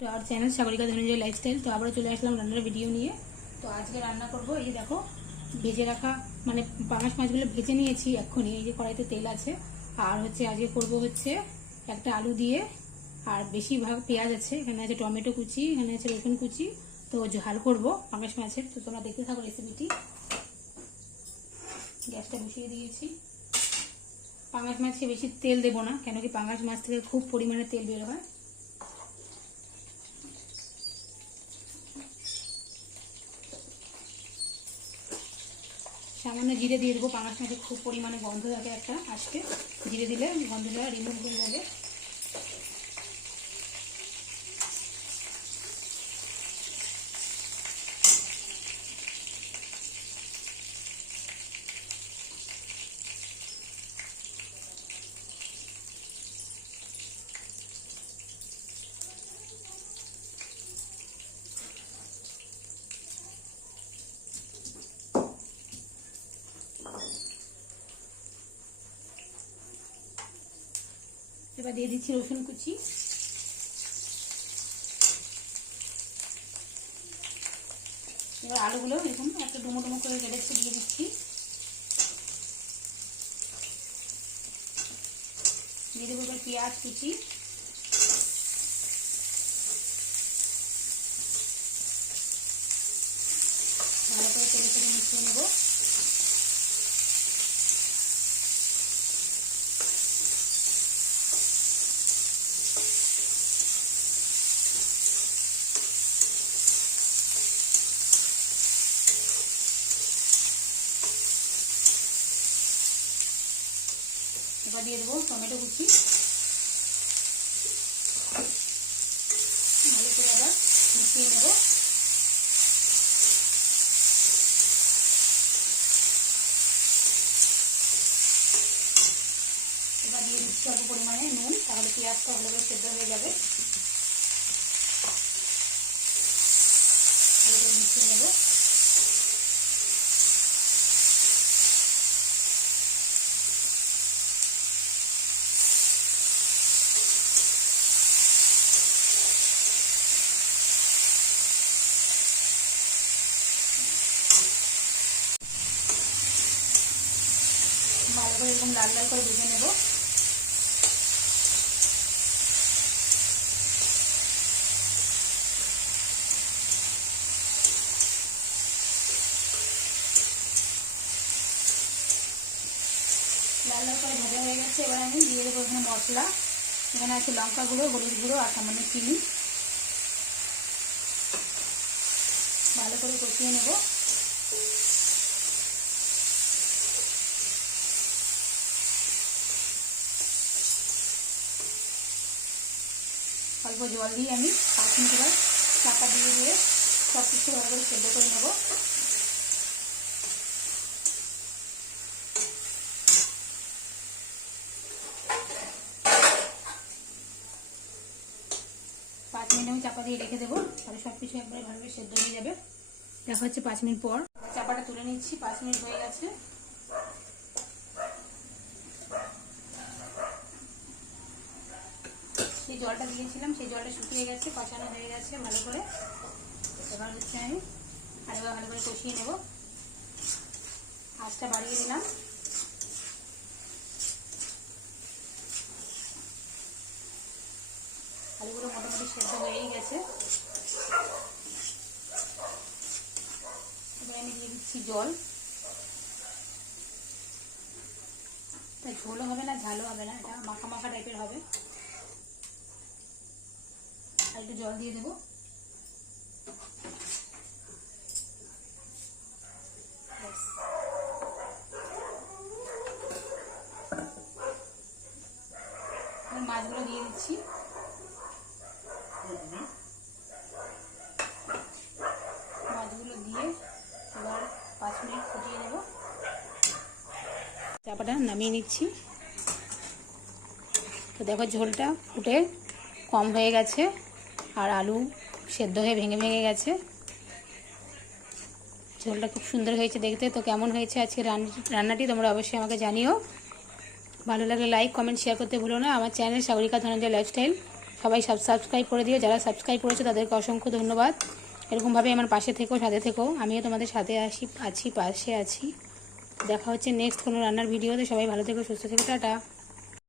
তো আর channel Sagarika Dhananjay lifestyle. তো আবার চলে আসলাম রান্নার ভিডিও নিয়ে। তো আজকে রান্না করব, এই যে দেখো ভেজে রাখা মানে পাঙাশ মাছগুলো ভেজে নিয়েছি এক্ষুনি। এই যে কড়াইতে তেল আছে। আর হচ্ছে আজকে করব হচ্ছে একটা আলু দিয়ে, আর বেশিরভাগ পেঁয়াজ আছে, এখানে আছে টমেটো কুচি, এখানে আছে রসুন কুচি। তো ঝাল করব পাঙাশ মাছের। তো তোমরা দেখতে থাকো রেসিপিটি। গ্যাসটা বসিয়ে দিয়েছি। পাঙাশ মাছে বেশি তেল দেবো না, কেন কি পাঙাশ মাছ থেকে খুব পরিমাণে তেল বের হয়। সামান্য জিরে দিয়ে দেবো, পাঙাশ মাছে খুব পরিমাণে গন্ধ থাকে একটা আজকে। জিরে দিলে গন্ধটা রিমুভ হয়ে যাবে। এবার দিয়ে দিচ্ছি রসুন কুচি। এবার আলুগুলো এরকম একটা ডুমো ডুমো করে কেটেছে দিয়ে দিচ্ছি। দিয়ে দেবো এবার পেঁয়াজ কুচি। ভালো করে তেলের সাথে মিশিয়ে নেবো। এবার দিয়ে দেবো টমেটো কুচি। ভালো করে আবার মিশিয়ে নেব। এবার দিয়ে দিচ্ছি অল্প পরিমাণে নুন, তাহলে পেঁয়াজটা ভালো করে সেদ্ধ হয়ে যাবে। ভালো করে মিশিয়ে নেব। ভালো করে এরকম লাল লাল করে ভেজে নেব। লাল লাল করে ভাজা হয়ে গেছে। এবার আমি দিয়ে দেবো এখানে মশলা। এখানে আছে লঙ্কা গুঁড়ো, হলুদ গুঁড়ো আর সামান্য চিনি। ভালো করে কষিয়ে নেব। অল্প জল দিয়ে আমি 5 মিনিট এবার চাপা দিয়ে দিয়ে সব কিছু ভালো করে সেদ্ধ করে নেব। পাঁচ মিনিট আমি চাপা দিয়ে রেখে দেবো, তাহলে সব কিছু একবারে ভালোভাবে সেদ্ধ হয়ে যাবে। দেখা হচ্ছে 5 মিনিট পর। চাপাটা তুলে নিচ্ছি। 5 মিনিট হয়ে গেছে। সেই জলটা দিয়েছিলাম, সেই জলটা শুকিয়ে গেছে, কষানো হয়ে গেছে ভালো করে। এবার হচ্ছে আমি আরেকবার ভালো করে কষিয়ে নেব। আঁচটা বাড়িয়ে দিলাম। আলুগুলো মোটামুটি সেদ্ধ হয়েই গেছে। এবার আমি দিয়ে দিচ্ছি জল। এটা ঝোলও হবে না, ঝালও হবে না, এটা মাখা মাখা টাইপের হবে। আর একটু জল দিয়ে দেবো। মাছগুলো দিয়ে দিচ্ছি। মাছগুলো দিয়ে এবার 5 মিনিট ফুটিয়ে নেব। চাপাটা নামিয়ে নিচ্ছি। তো দেখো ঝোলটা ফুটে কম হয়ে গেছে, আর আলু সেদ্ধ হয়ে ভেঙে ভেঙে গেছে। ঝোলটা খুব সুন্দর হয়েছে দেখতে। তো কেমন হয়েছে আজকে রান্নাটি তোমরা অবশ্যই আমাকে জানিও। ভালো লাগলে লাইক কমেন্ট শেয়ার করতে ভুলো না। আমার চ্যানেল সাগরিকা ধনঞ্জয় লাইফস্টাইল সবাই সাবস্ক্রাইব করে দিও, যারা সাবস্ক্রাইব করেছো তাদেরকে অসংখ্য ধন্যবাদ। এরকমভাবে আমার পাশে থেকো, সাথে থেকো, আমিও তোমাদের সাথে পাশে আছি। দেখা হচ্ছে নেক্সট কোনো রান্নার ভিডিওতে। সবাই ভালো থেকো, সুস্থ থেকো, টাটা।